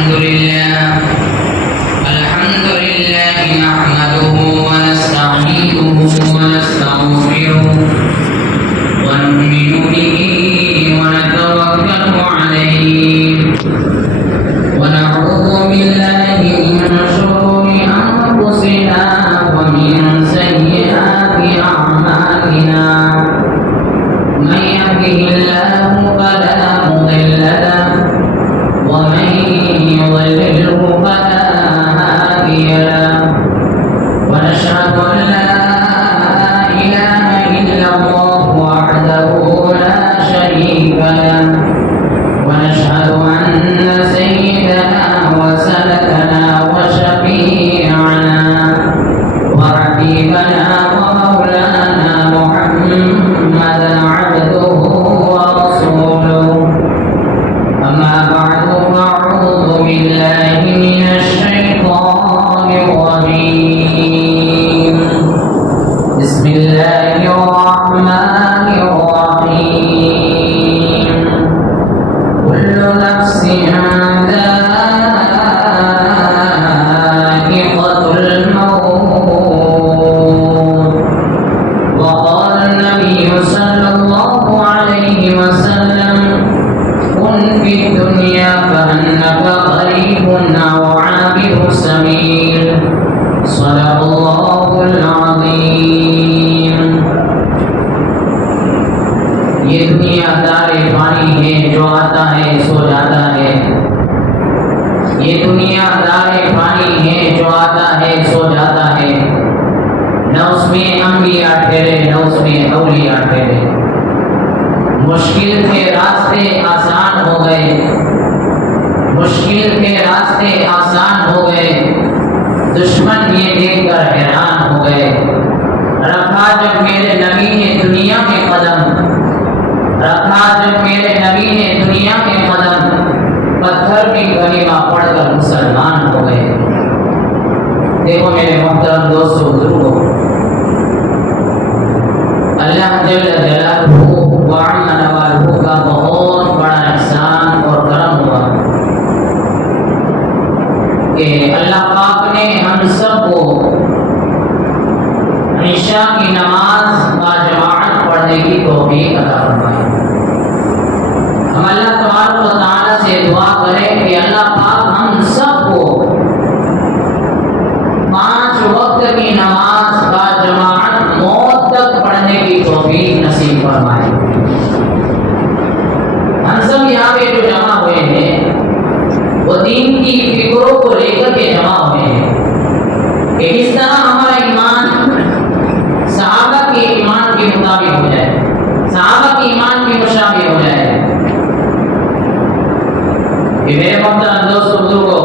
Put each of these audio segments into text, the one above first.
الحمد لله نحمده ونستعينه ونستغفره ونؤمن به ونتوكل عليه ونعوذ بالله من شرور أنفسنا ومن سيئات أعمالنا من يهده الله فلا مضل له ومن يضلله فلا هادي له ونشهد أن لا إله إلا الله وحده لا شريك له ونشهد أن سيدنا وسندنا وشفيعنا وحبيبنا ومولانا محمدا عبده ورسوله أما بعد فأعوذ بالله من الشيطان الرجيم بسم الله الرحمن الرحيم كل نفس ذائقة الموت وقال النبي صلى الله عليه وسلم كن في الدنيا كأنك غريب أو عابر سبيل صدق الله العظيم. یہ دنیا دار فانی ہے جو آتا ہے سو جاتا ہے. یہ دنیا دار فانی ہے جو آتا ہے سو جاتا ہے. نہ اس میں انبیاء ٹھہرے نہ اس میں اولیاء ٹھہرے. مشکل کے راستے آسان ہو گئے. مشکل کے راستے آسان ہو گئے. دشمن یہ دیکھ کر حیران ہو گئے. رکھا جب میرے نبی نے دنیا میں قدم رکھا جب میرے نبی نے دنیا میں قدم پتھر بھی کلمہ پڑھ کر مسلمان ہو گئے. دیکھو میرے محترم دوستو بزرگوں، اللہ جل جلالہ وعظ نوالہ کا بہت بڑا احسان اور کرم ہوا کہ اللہ پاک نے ہم سب کو عشاء کی نماز با جماعت پڑھنے کی توفیق عطا فرمائی. ہم اللہ تبارک و تعالی سے دعا کریں کہ اللہ پاک ہم سب کو 5 وقت کی نماز با جماعت موت تک پڑھنے کی توفیق نصیب فرمائے. ہم سب یہاں پہ جو جمع ہوئے ہیں وہ دین کی فکروں کو لے کر کے جمع ہوئے ہیں کہ اس طرح ہمارا ایمان صحابہ کے ایمان کے مطابق ہو جائے، صحابہ کے ایمان کے مشابہ ہو جائے. کہ میرے محترم دوستو بزرگوں،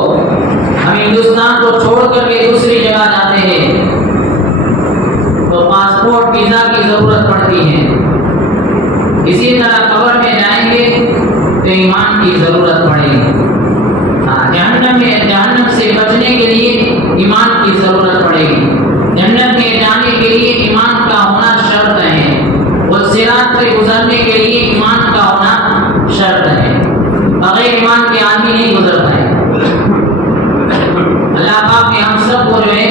ہم ہندوستان کو چھوڑ کر کے دوسری جگہ جاتے ہیں تو پاسپورٹ ویزا کی ضرورت پڑتی ہے. اسی طرح قبر میں جائیں گے تو ایمان کی ضرورت پڑے گی. جہنم سے بچنے کے لیے ایمان کی ضرورت پڑے گی. جنت میں جانے کے لیے ایمان کا ہونا شرط ہے. وہ صراط سے گزرنے کے لیے ایمان کا ہونا شرط ہے. بغیر ایمان کے آدمی نہیں گزرتا ہے. اللہ پاک نے ہم سب کو جو ہے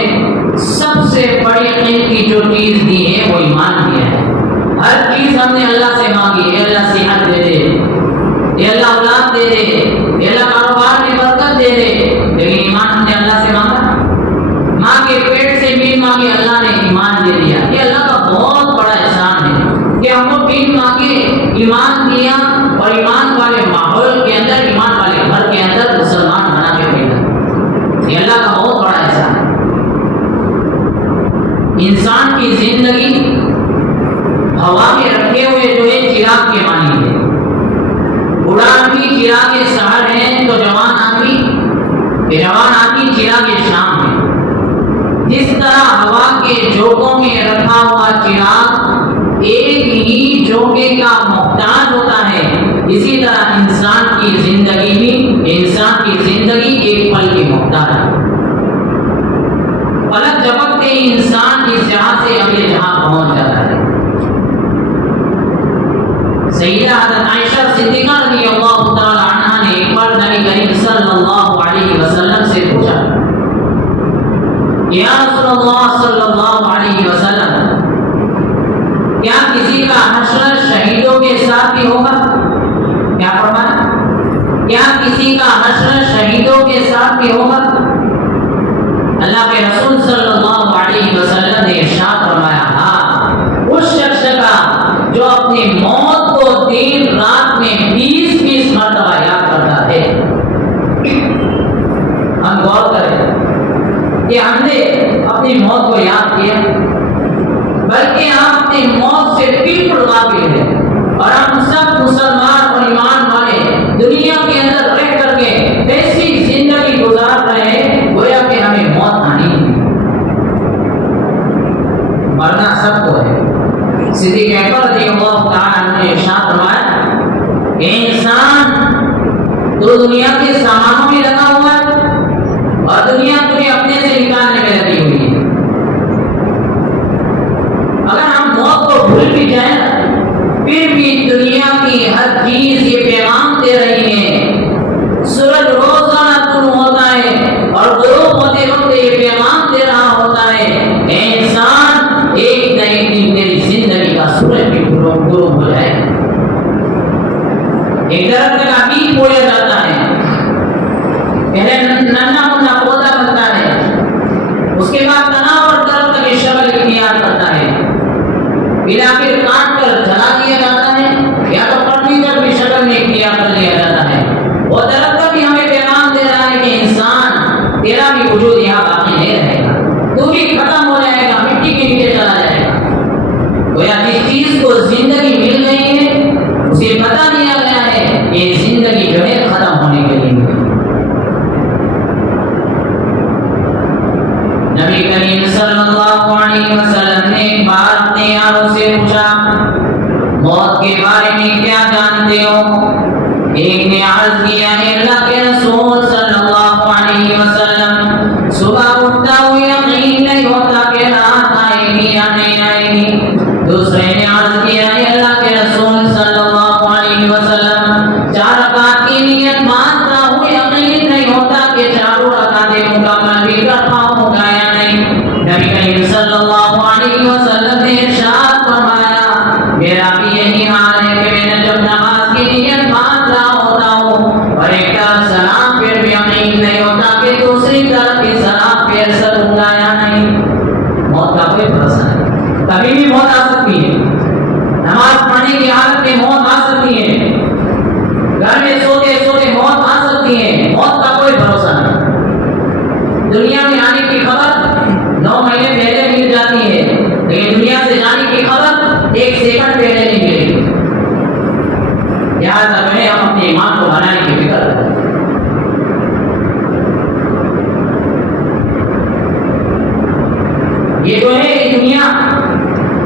سب سے بڑی قیمتی جو چیز دی ہے وہ ایمان دیا ہے. ہر چیز ہم نے اللہ سے مانگی. اے اللہ صحت دے دے، اے اللہ اولاد دے دے، اے اللہ کاروبار میں برکت دے دے، لیکن ایمان ہم نے اللہ سے مانگا. ماں کے پیٹ سے بین مانگے اللہ نے ایمان دے دیا. یہ اللہ کا بہت بڑا احسان ہے کہ ہم کو بین مانگے ایمان دیا اور ایمان والے ماحول کے اندر، ایمان والے گھر کے اندر مسلمان بنا کے بھیجا. یہ اللہ کا بہت بڑا احسان ہے. انسان کی زندگی ہوا میں رکھے ہوئے جو ہے چراغ کے مانی ہے. بوڑھا آدمی چراغ سحر ہے تو جوان آدمی چراغ شام ہے. جس طرح ہوا کے جھونکوں میں رکھا ہوا چراغ ایک ہی جھونکے کا محتاج ہوتا ہے، اسی طرح انسان کی زندگی ایک پل کی محتاج ہے. پلک جھپکتے ہی انسان اس جہاں سے اگلے جہاں پہنچ جاتا ہے. سیدہ حضرت عائشہ صدیقہ رضی اللہ تعالی عنہا نے ایک بار نبی کریم صلی اللہ علیہ علیہ وسلم سے پوچھا، یا رسول اللہ صلی اللہ علیہ وسلم، کیا کسی کا حشر شہیدوں کے ساتھ بھی ہوگا؟ کیا فرمایا؟ کیا کسی کا حشر شہیدوں کے ساتھ بھی ہوگا؟ اللہ کے رسول صلی اللہ علیہ وسلم نے ارشاد فرمایا، ہاں، اس شخص کا جو اپنی موت کو دن رات میں 20 مرتبہ یاد کرتا ہے۔ ہم غور کریں کہ ہم نے اپنی موت کو یاد کیا، بلکہ ہم اپنی موت سے بالکل غافل ہیں، اور ہم سب مسلمان اور ایمان والے دنیا کے اندر رہ کر کے ایسی زندگی گزار رہے ہیں گویا کہ ہمیں موت آنی ہے، مرنا سب کو ہے۔ صدیق اکبر رضی اللہ تعالیٰ عنہ نے ارشاد فرمایا کہ انسان تو دنیا کے سامانوں میں لگا ہوا ہے اور دنیا تمہیں اپنے سے نکالنے میں لگی ہوئی ہے۔ اگر ہم موت کو بھول بھی جائیں پھر بھی دنیا کی ہر چیز یہ پیغام دے رہی ہے، سورج روزانہ طلوع ہوتا ہے اور غروب ہوتے وقت یہ پیغام دے رہا ہوتا ہے، اے انسان، ایک نہ ایک دن تیری زندگی کا سورج بھی غروب ہو جائے۔ ایک درخت کا بیج بویا جاتا ہے، پہلے ننھا منا پودا بنتا ہے، اس کے بعد تنا اور درخت کی شکل اختیار کرتا ہے، بلاخر کاٹ کر جلا دیا جاتا ہے یا تو فرنیچر کی شکل میں اختیار کر لیا جاتا ہے۔ وہ درخت بھی ہمیں پیغام دے رہا ہے کہ انسان، تیرا بھی وجود یہاں باقی نہیں رہے گا، تو بھی ختم ہو جائے گا، مٹی کے نیچے چلا جائے گا۔ گویا جس چیز کو زندگی مل گئی ہے اسے پتہ دیا گیا ہے کہ زندگی جو ہے ختم ہونے کے لیے۔ نبی کریم صلی اللہ علیہ وسلم نے ایک بار اپنے یاروں سے پوچھا، موت کے بارے میں کیا جانتے ہو؟ ایک نے عرض کیا، اللہ کے رسول صلی اللہ علیہ وسلم، صبح اٹھتا ہوں یقین نہیں ہوتا کہ رات آئے گی یا نہیں آئے گی۔ دوسرے نے عرض کیا، اللہ کے رسول صلی اللہ علیہ وسلم، 4 رکعت کی نیت باندھتا ہوں یقین نہیں ہوتا کہ 4 رکعتیں مکمل بھی کر پاؤں گا یا نہیں۔ نبی کریم صلی اللہ علیہ وسلم نے ارشاد فرمایا، میرا بھی یہی حال ہے کہ میں جب نماز کی نیت باندھ رہا ہوتا ہوں اور ایک طرف سلام پھر بھی یقین نہیں ہوتا کہ دوسری طرف بھی سلام پھر سروں گا یا نہیں۔ موت کا کوئی بھروسہ نہیں، کبھی بھی موت آ سکتی ہے، نماز پڑھنے کی حالت میں موت آ سکتی ہے، گھر میں سوتے سوتے موت آ سکتی ہے، موت کا کوئی بھروسہ نہیں۔ دنیا میں آنے کی خبر 9 مہینے پہلے مل جاتی ہے، لیکن دنیا سے جانے کی خبر 1 سیکنڈ پہلے نہیں ملے گی۔ لہٰذا میں ہم اپنے ایمان کو بنانے کی فکر کریں۔ یہ جو ہے یہ دنیا،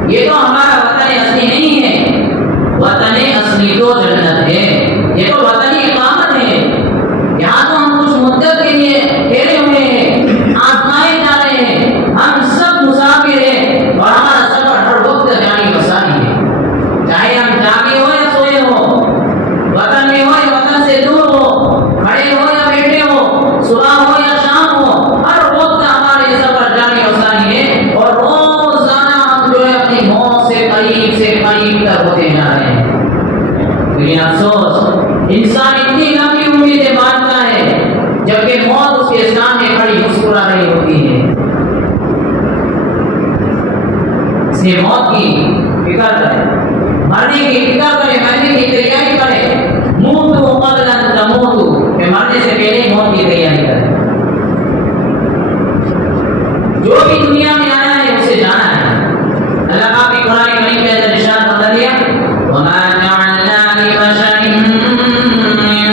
یہ تو ہمارا وطن اصلی نہیں ہے، وطن اصلی تو جنت ہے، یہ تو وطن اقامت ہے۔ یہاں تو ہم کچھ مدت کے لیے ٹھہرے ہوئے ہیں، آزمائے جا رہے ہیں، ہم سب مسافر ہیں اور ہمارا سفر ہر وقت جانی بسانی ہے، چاہے ہم جاگے ہو یا سوئے ہو، وطن میں ہو یا وطن سے دور ہو، کھڑے ہو یا بیٹھے ہو، صبح ہو یا شام ہو، ہر وقت ہمارے سفر جانی بسانی ہے، اور روزانہ ہم جو ہے اپنی موت سے قریب تر ہوتے جا رہے ہیں۔ لیکن افسوس، انسان اتنی لمبی امیدیں باندھتا ہے جبکہ موت اس کے سامنے کھڑی مسکرا رہی ہوتی ہے۔ اس لیے موت کی فکر کریں، مرنے کی فکر کریں، مرنے کی تیاری کریں، موتوا قبل ان تموتوا، کہ مرنے سے پہلے موت کی تیاری کریں۔ جو بھی دنیا میں آیا ہے اسے جانا ہے۔ اللہ پاک کی قرآن کریم کے اندر ارشاد فرما دیا، وَمَا جَعَلْنَا لِبَشَرٍ مِّن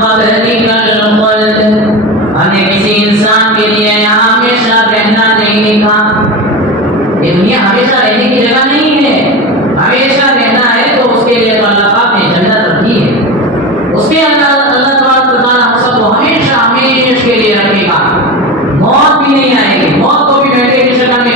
قَبْلِكَ الْخُلْدَ، ہم نے کسی انسان کے لیے یہاں ہمیشہ رہنا نہیں لکھا۔ یہ دنیا ہمیشہ رہنے کی جگہ نہیں ہے، ہمیشہ رہنا ہے تو اس کے لیے تو اللہ پاک نے جنت رکھی ہے، اس کے اندر اللہ تعالیٰ ہم سب کو ہمیشہ کے لیے رکھے گا۔ موت بھی نہیں آئے گی، موت کو بھی بیٹے کی شکل میں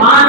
5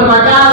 50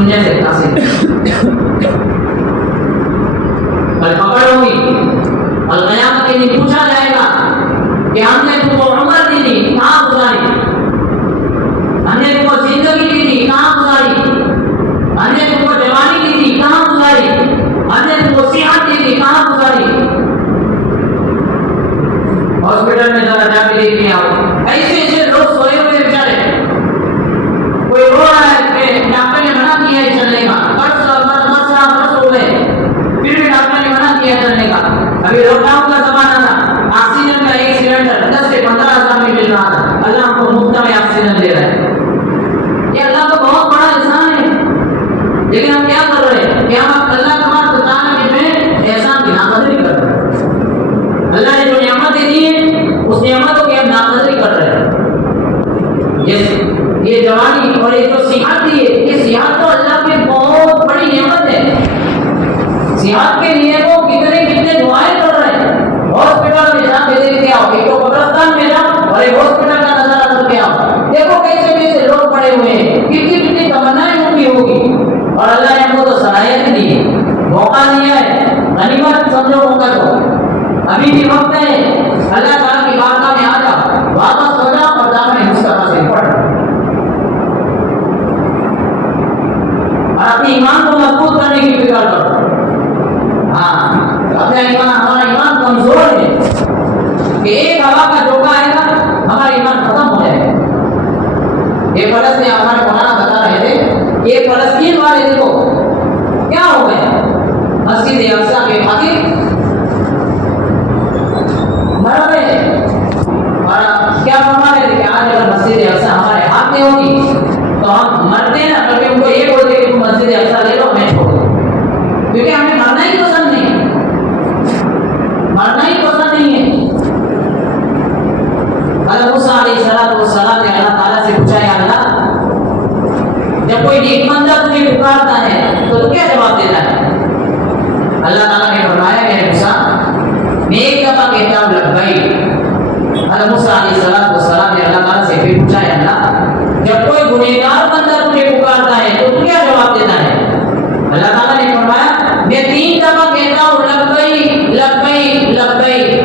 سننے سے حاصل کل پکڑ ہوگی کل قیامت کے دن پوچھا جائے گا کہ ہم نے تم کو عمر دی تھی کہاں گزاری ہم نے تم کو زندگی دی تھی کہاں گزاری ہم نے تم کو جوانی دی تھی کہاں گزاری ہم نے تم کو صحت دی تھی کہاں گزاری ہاسپٹل میں ذرا جا کے دیکھ کے آؤ ایسے ایسے لوگ سوئے ہوئے بیچارے کوئی رو رہا ہے کہ ڈاکٹر نے منع کیا ہے چلنے کا برس ہو گئے پھر بھی ڈاکٹر نے منع کیا چلنے کا ابھی لاک ڈاؤن کا زمانہ تھا آکسیجن کا ایک سلنڈر 10 سے 15,000 میں مل رہا تھا اللہ ہم کو مفت میں آکسیجن دے رہا ہے یہ اللہ کا بہت بڑا احسان ہے لیکن ہم کیا کر رہے ہیں کیا ہم اللہ کا مات بتانے میں احسان کی ناقدری کر رہے ہیں اللہ نے جو نعمتیں دی ہیں اس نعمتوں کی ہم ناقدری کر رہے ہیں یہ جوانی اور یہ جو صحت دی ہے یہ صحت تو اللہ کی بہت بڑی نعمت ہے صحت کے لیے وہ کتنے دعائیں کر رہے ہیں ہاسپٹل میں جا کے دیکھ کے آؤ ایک تو قبرستان میں جاؤ اور ایک ہاسپٹل کا نظارہ کر کے آؤ دیکھو کیسے کیسے لوگ پڑے ہوئے ہیں کتنی تمنائیں ان کی ہوگی اور اللہ نے ہم کو تو صلاحیت دی ہے موقع دیا ہے غنیمت سمجھو موقع کو ابھی بھی وقت ہے اللہ تعالیٰ کی بارگاہ میں آ جاؤ واپس ہو جاؤ اور دامن مصطفیٰ سے پڑھ اور اپنے ایمان کو مضبوط کرنے کی فکر کرو ہاں اپنا ایمان ہمارا ایمان کمزور ہے کہ ایک ہوا کا جھونکا آئے گا ہمارا ایمان ختم ہو جائے گا یہ فلسطین ہمارے مولانا بتا رہے تھے یہ فلسطین والے دیکھو کیا ہو گئے مسجد اقصی کے خاطر مر گئے اور کیا فرما رہے تھے کہ آج اگر مسجد اقصی ہمارے ہاتھ میں ہوگی تو ہم مرتے نا کبھی ان کو یہ بولتے کہ تم مسجد اقصی لے لو میں چھوڑ دوں کیونکہ ہمیں مرنا ہی پسند نہیں ہے مرنا ہی پسند نہیں ہے حضرت موسیٰ علیہ السلام نے اللہ تعالیٰ سے پوچھا ہے اللہ جب کوئی نیک بندہ تجھے پکارتا ہے تو کیا جواب دیتا ہے اللہ تعالیٰ نے فرمایا کہ موسیٰ میں ایک دفعہ کہتا ہوں لبیک حضرت موسیٰ علیہ السلام نے اللہ تعالیٰ سے پھر پوچھا ہے اللہ جب کوئی گنہگار بندہ تجھے پکارتا ہے تو کیا جواب دیتا ہے اللہ تعالیٰ نے فرمایا میں 3 دفعہ کہتا ہوں لبیک لبیک لبیک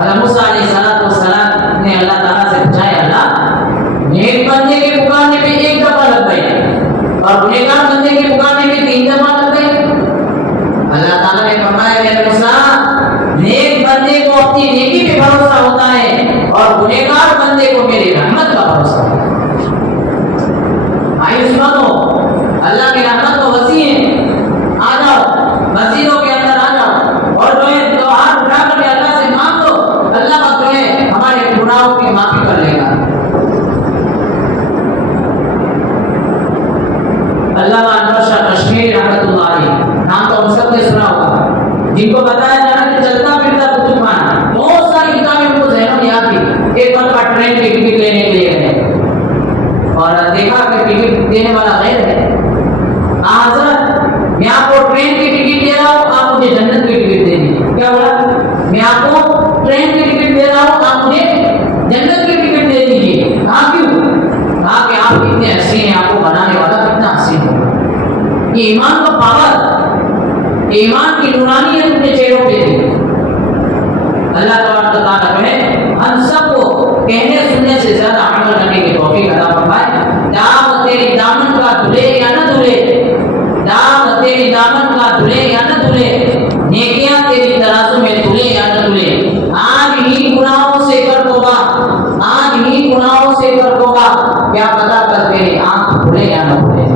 حضرت موسیٰ علیہ السلام نے اللہ تعالیٰ سے پوچھا ہے اللہ نیک بندے کے پکارنے میں 1 دفعہ لبیک اور گنہگار بندے کے پکارنے میں 3 دفعہ لبیک اللہ تعالیٰ نے فرمایا کہ موسیٰ نیک بندے کو اپنی نیکی پہ بھروسہ ہوتا ہے اور گنہگار بندے کو میری رحمت کا بھروسہ ہوتا ہے مایوس مت ہو اللہ کی رحمت تو وسیع ہے آ جاؤ مسجدوں کے اندر آ جاؤ اور جو ہے تو ہاتھ اٹھا کر کے اللہ سے مانگ دو اللہ کا جو ہے ہمارے گناہوں کی معافی کر لے گا علامہ انور شاہ کشمیری رحمۃ اللہ علیہ نام تو ہم سب نے سنا ہوگا جن کو بتایا جا رہا ہے چلتا پھرتا کتب خانہ بہت ساری کتابیں ان کو ذہن میں یاد تھی ایک مرتبہ ٹرین کی ٹکٹ لینے کے لیے گئے اور دیکھا کہ ٹکٹ دینے والا غیر ہے حضرت میں آپ کو ٹرین کی ٹکٹ دے رہا ہوں آپ مجھے جنت کی ٹکٹ دے دیجیے کیا بولا میں آپ کو ٹرین کی ٹکٹ دے رہا ہوں آپ مجھے جنت کی ٹکٹ دے دیجیے کہا کیوں کہا کہ آپ کتنے حسین ہیں آپ کو بنانے والا کتنا حسین ہوگا یہ ایمان کا پاور ایمان کی نورانیت اپنے چہروں پہ تھی اللہ تبارک و تعالیٰ کہے ہم سب کو کہنے سننے سے زیادہ عمل کرنے کی توفیق عطا فرمائے دعوت تیری دامن کا دھلے یا نہ دھلے دعوت تیری دامن کا دھلے یا نہ دھلے نیکیاں تیری ترازو میں دھلے یا نہ دھلے آج ہی گناہوں سے کر توبہ آج ہی گناہوں سے کر توبہ کیا پتہ کر تیری آنکھ کھلے یا نہ کھلے